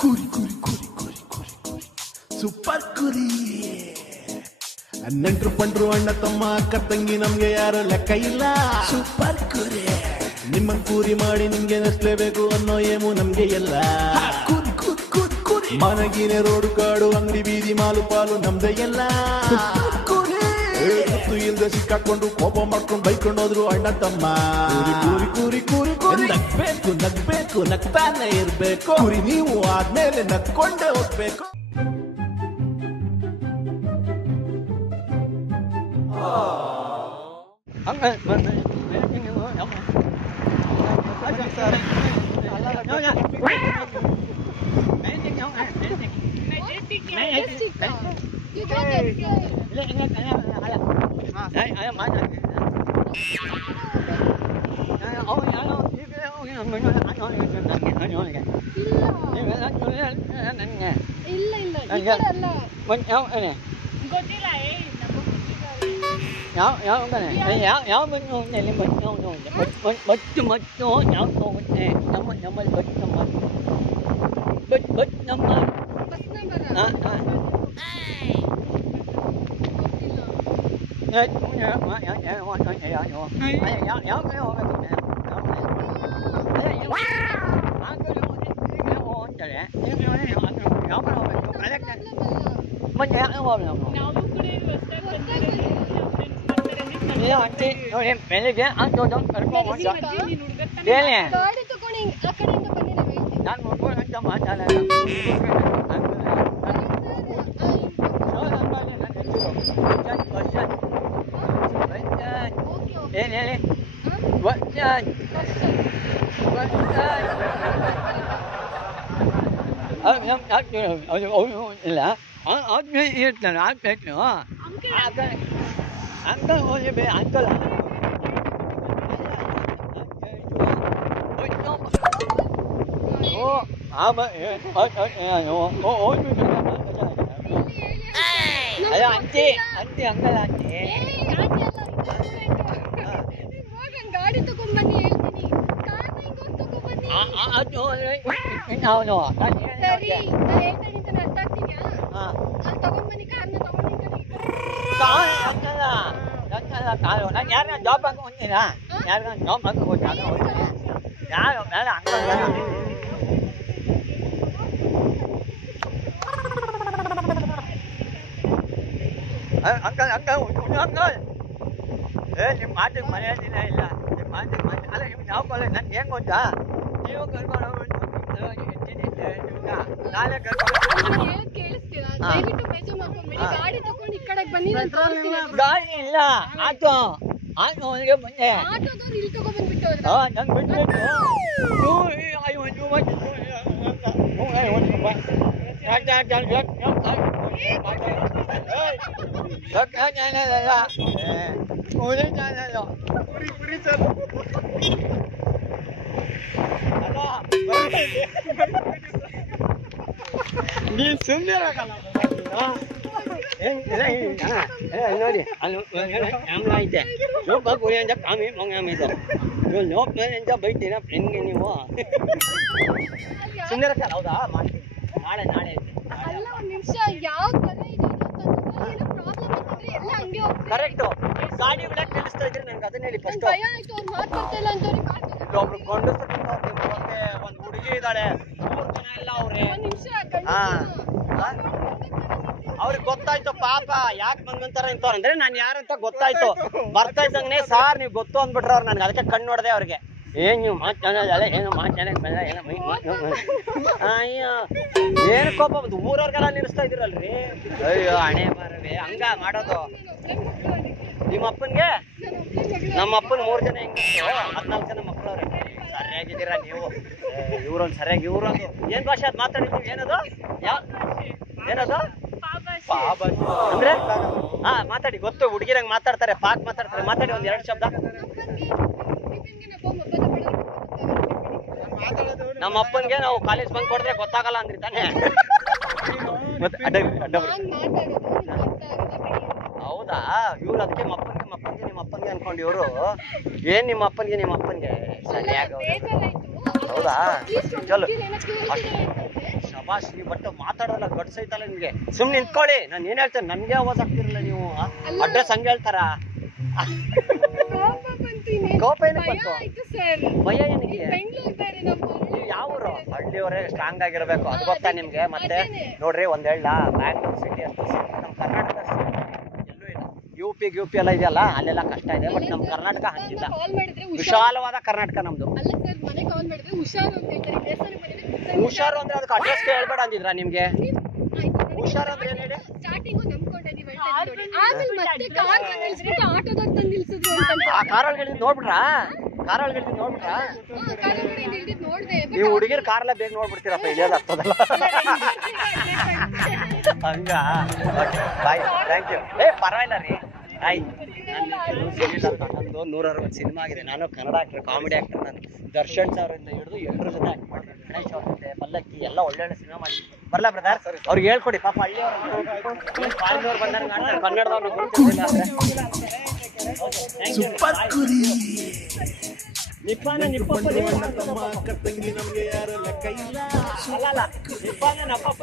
ಕುರಿ ಕುರಿ ಕುರಿ ಕುರಿ ಕುರಿ ಕುರಿ ಸೂಪರ್ ಕುರಿ. ನೆಂಟ್ರು ಪಂಡ್ರು ಅಣ್ಣ ತಮ್ಮ ಅಕ್ಕ ತಂಗಿ ನಮ್ಗೆ ಯಾರು ಲೆಕ್ಕ ಇಲ್ಲ. ಸೂಪರ್ ಕುರಿ. ನಿಮ್ಮ ಕೂರಿ ಮಾಡಿ ನಿಮ್ಗೆ ನೆಸ್ಲೇಬೇಕು ಅನ್ನೋ ಏಮು ನಮ್ಗೆ ಎಲ್ಲ. ಕುರಿ ಕುರಿ ಕುರಿ ಕುರಿ. ಮನಗಿನ ರೋಡು ಕಾಡು ಅಂಗಡಿ ಬೀದಿ ಮಾಲು ಪಾಲು ನಮ್ದೇ ಎಲ್ಲ. ಗೊತ್ತು ಇಲ್ದೆ ಸಿಕ್ಕಾಕೊಂಡು ಕೋಪ ಮಾಡ್ಕೊಂಡು ಬೈಕೊಂಡು ಹೋದ್ರು ಅಣ್ಣ ತಮ್ಮ. ಕೂರಿ ಕೂರಿ ಕೂರಿ ಕೂರಿ ನಗ್ಬೇಕು ನಗ್ಬೇಕು ನಗ್ತಾನೆ ಇರ್ಬೇಕು. ಕುರಿ ನೀವು ಆದ್ಮೇಲೆ ನಗ್ಕೊಂಡೇ ಹೋಗ್ಬೇಕು. ಬೆಳಿಗ್ಗೆ ಗಾಡಿ ತಗೊಂಡು ಆ ಕಡೆಯಿಂದ ಬನ್ನಿ, ನಾನು ನೋಡ್ಕೊಂಡು ಮಾತಾಡ ಏನ್ ಹೇಳಿ ಇಲ್ಲ ಇರ್ತಾನೆ ಆಗ್ಬೇಕು ಅಂಕಲ್ ಹೋಗಿ ಅಂಕಲ್ ಅಲ್ಲ ಅಂಟಿ ಅಂಟಿ ಅಂಕಲ್ ಅಂಟಿ ಗಾಡಿ ತಗೊಂಡ್ ಬನ್ನಿ ಹೇಳ್ತೀನಿ. ಅವನು ಸರಿ ನಾನು ಹೇಳ್ತಾ ಇದ್ದೀನಿ ಅರ್ಥ ಆಗ್ತೀನಿಯಾ? ಅಲ್ಲಿ ತಗೊಂಡ್ ಬನ್ನಿ ಕಾರ್ನ ತಗೊಂಡಿದ್ದೀನಿ. ನಾನು ಯಾರನ್ನ ಜಾಬ್ ಹಾಕೊಂಡ್ತೀನ ಯಾರಿಗ ಜಾಬ್ ಹಾಕೊಂಡು ಯಾರು ಬೇಡ ಅಂಕಲ್ ಅಂಕಲ್ ಅಂಕಲ್ ನಿಮ್ಮ ಮಾತಿಗೆ ಮರ್ಯಾದಿನ ಇಲ್ಲ. ನಿಮ್ಮ ಮಾತಿಗೆ ಅಲ್ಲ ನಿಮ್ಗೆ ಯಾವ ಕಾಲೇಜ್ ನನ್ಗೆ ಹೆಂಗೆ ಗೊತ್ತಾ, ನೀವು ಕರ್ಕೊಂಡು ಇರ್ತೀನಿ ನಾಳೆ ಕರ್ಕೊಂಡು ಕೇಳಿಸ್ತೀರಾ? ದಯವಿಟ್ಟು ಬೇಜಾರು ಮಾಡ್ಕೊಂಬೇಡಿ. ಗಾಡಿ ತಗೊಂಡು ಈ ಕಡೆಗೆ ಬನ್ನಿ, ನಾನು ತೋರಿಸ್ತೀನಿ. ಗಾಡಿ ಇಲ್ಲ ಆಟೋ ಆಟೋ ಅವನಿಗೆ ಬಂದೆ. ಆಟೋದವ್ರು ಇಲ್ಲಿ ತಗೊಂಡ್ಬಂದ್ಬಿಟ್ಟು ಹೋದ್ರ? ನಂಗೆ ಬಿಟ್ಬಿಟ್ಟು ನೀ ಸುಮ್ಮನೆ ನೋಡಿ ಅಲ್ಲಿ ಐತೆ ಸ್ವಲ್ಪ ಕುರಿ ಅಂತ ಕಾಮಿ ಮಂಗಾಮಿದೆ ನೀವು ನೋಡ್ಮೇಲೆ ಅಂತ ಬೈತೀರ ಫ್ರೆಂಡ್ಗೆ ನೀವು ಸುಂದರ. ಹೌದಾ ಮಾಡ್ತೀನಿ ನಾಳೆ ನಾಳೆ ಅಲ್ಲ ಒಂದ್ ನಿಮಿಷ, ಯಾವ ತರ ಇದೆ ಏನೋ ಪ್ರಾಬ್ಲಮ್ ಅಂತಂದ್ರೆ ಎಲ್ಲ ಹಂಗೆ ಹೋಗ್ತಾರೆ. ಕರೆಕ್ಟು ಗಾಡಿ ಬಿಡಕ್ಕೆ ನಿಲ್ಲಿಸ್ತಾ ಇದ್ರಿ ನನಗೆ ಅದನ್ನ ಹೇಳಿ ಫಸ್ಟ್. ಭಯ ಆಯ್ತು, ಅವ್ರು ಮಾತಾಡ್ತಾ ಇಲ್ಲ ಅಂತ ಒಬ್ರು ಗಂಡಸರು ಮತ್ತೆ ಒಂದು ಹುಡುಗಿ ಇದ್ದಾಳೆ, 3 ಜನ ಇಲ್ಲ ಅವ್ರೆ. ಒಂದ್ ನಿಮಿಷ ಅವ್ರಿಗೆ ಗೊತ್ತಾಯ್ತು ಪಾಪ ಯಾಕೆ ಬಂದಂತಾರ ಇಂತವ್ರು ಅಂದ್ರೆ ನಾನು ಯಾರಂತ ಗೊತ್ತಾಯ್ತು. ಬರ್ತಾ ಇದ್ದಂಗೆ ಸಾರ್ ನೀವು ಗೊತ್ತು ಅಂದ್ಬಿಟ್ರೆ ಅವ್ರು ನನ್ಗೆ ಅದಕ್ಕೆ ಕಣ್ಣು ನೋಡ್ದೆ ಅವ್ರಿಗೆ. ಏನ್ ನೀವು ಮಾತು ಚೆನ್ನಾಗಲ್ಲ ಏನೋ ಮಾತು ಚೆನ್ನಾಗಿ ಬೆಲ್ಲ ಏನೋ ಅಯ್ಯೋ ಏನು ಕೋಪ ಬಂದು ಊರವ್ರಿಗೆಲ್ಲ ನಿಲ್ಲಿಸ್ತಾ ಇದ್ರಲ್ರಿ. ಅಯ್ಯೋ ಹಣೆ ಬಾರವೇ ಹಂಗ ಮಾಡೋದು. ನಿಮ್ಮ ಅಪ್ಪನ್ಗೆ ನಮ್ಮ ಅಪ್ಪನ 3 ಜನ ಹೆಂಗ್ 14 ಜನ ಮಕ್ಕಳವ್ರೆ. ಸರಿಯಾಗಿದ್ದೀರಾ ನೀವು. ಇವ್ರೊಂದು ಸರಿಯಾಗಿ ಇವ್ರೊಂದು ಏನ್ ಭಾಷೆ ಅದ್ ಮಾತಾಡಿದ್ದೀವಿ. ಏನದು ಏನದು ಅಂದ್ರೆ ಹಾ ಮಾತಾಡಿ ಗೊತ್ತು ಹುಡುಗಿರಂಗ್ ಮಾತಾಡ್ತಾರೆ, ಪಾಕ್ ಮಾತಾಡ್ತಾರೆ. ಮಾತಾಡಿ ಒಂದ್ 2 ಶಬ್ದ. ನಮ್ಮ ಅಪ್ಪನ್ಗೆ ನಾವು ಕಾಲೇಜ್ ಬಂದ್ ಕೊಡ್ರೆ ಗೊತ್ತಾಗಲ್ಲ ಅಂದ್ರಿ ತಾನೆ. ಹೌದಾ ಹೌದಾ? ಇವ್ರು ಅದಕ್ಕೆ ನಿಮ್ಮ ಅಪ್ಪನ್ಗೆ ಅನ್ಕೊಂಡು ಇವರು ಏನ್ ನಿಮ್ಮ ಅಪ್ಪನ್ಗೆ ಸರಿಯಾಗಿ ಹೌದಾ? ಚಲೋ ಶಬಾಷ್. ನೀವು ಬಟ್ ಮಾತಾಡೋಲ್ಲ ಗಡ್ಸೈತಲ್ಲ ನಿಮ್ಗೆ. ಸುಮ್ನೆ ನಿಂತ್ಕೊಳ್ಳಿ, ನಾನು ಏನ್ ಹೇಳ್ತೇನೆ ನನ್ಗೆ ಆವಾಜ್ ಆಗ್ತಿರಲ್ಲ ನೀವು. ಅಡ್ರೆಸ್ ಹಂಗೆ ಹೇಳ್ತಾರ? ಕೋಪ ಏನಕ್ಕೆ ಬಂತು? ಭಯ ಏನಕ್ಕೆ? ನೀವು ಯಾವ ಊರು? ಹಳ್ಳಿಯವರೇ ಸ್ಟ್ರಾಂಗ್ ಆಗಿರ್ಬೇಕು, ಅದು ಗೊತ್ತಾ ನಿಮ್ಗೆ? ಮತ್ತೆ ನೋಡ್ರಿ ಒಂದ್ ಹೇಳ, ಬ್ಯಾಂಗ್ಳೂರ್ ಸಿಟಿ ಅಷ್ಟು ನಮ್ ಕರ್ನಾಟಕ ಎಲ್ಲೂ ಇಲ್ಲ. ಯುಪಿ ಎಲ್ಲ ಇದೆಯಲ್ಲ, ಅಲ್ಲೆಲ್ಲ ಕಷ್ಟ ಇದೆ. ಬಟ್ ನಮ್ ಕರ್ನಾಟಕ ಹಂಗಿಲ್ಲ, ವಿಶಾಲವಾದ ಕರ್ನಾಟಕ ನಮ್ದು. ಹುಷಾರು ಅಂದ್ರೆ ಅದಕ್ಕೆ ಅಡ್ರೆಸ್ ಹೇಳ್ಬೇಡ ಅಂದಿದ್ರ ನಿಮ್ಗೆ? ಹುಷಾರು ಅಂದ್ರೆ ಏನ್ ಹೇಳಿ? ಆ ಕಾರಲ್ಲಿ ನೋಡ್ಬಿಟ್ರಾ? ನೀವು ಹುಡುಗಿರ್ ಕಾರಲ್ಲ ಬೇಗ ನೋಡ್ಬಿಡ್ತೀರಪ್ಪ, ಇಳಿಯೋದು ಆಗ್ತದಲ್ಲ. ಹಂಗ ಬಾಯ್, ಥ್ಯಾಂಕ್ ಯು. ಪರವಾಗಿಲ್ಲ ರೀ, ಆಯ್ತು. ನಂದು 160 ಸಿನಿಮಾ ಆಗಿದೆ. ನಾನು ಕನ್ನಡ ಆಕ್ಟರ್, ಕಾಮಿಡಿ ಆಕ್ಟರ್. ನಾನು ದರ್ಶನ್ ಅವರಿಂದ ಹಿಡಿದು ಎಲ್ಲರ ಜೊತೆ ಆಕ್ಟ್ ಮಾಡಿದ್ದೀನಿ. ಗಣೇಶ್ ಅವ್ರ ಜೊತೆ, ಪಲ್ಲಕ್ಕಿ ಎಲ್ಲ ಒಳ್ಳೊಳ್ಳೆ ಸಿನಿಮಾ ಮಾಡಿದ್ದೀನಿ. ಬರ್ಲಾ ಬ್ರದರ್? ಅವ್ರಿಗೆ ಹೇಳ್ಕೊಡಿ ಪಾಪ, ಹಳ್ಳಿಯವ್ರು ಬಂದಾಗ ಕನ್ನಡದವ್ರು ಗೊತ್ತಿಲ್ಲ ಅಂದ್ರೆ. ಕರ್ತಂಗಿ ನಮ್ಗೆ ಯಾರು ಲೆಕ್ಕ ಇಲ್ಲ. ನಿಪ್ಪಾನ ನಮ್ಮಪ್ಪ.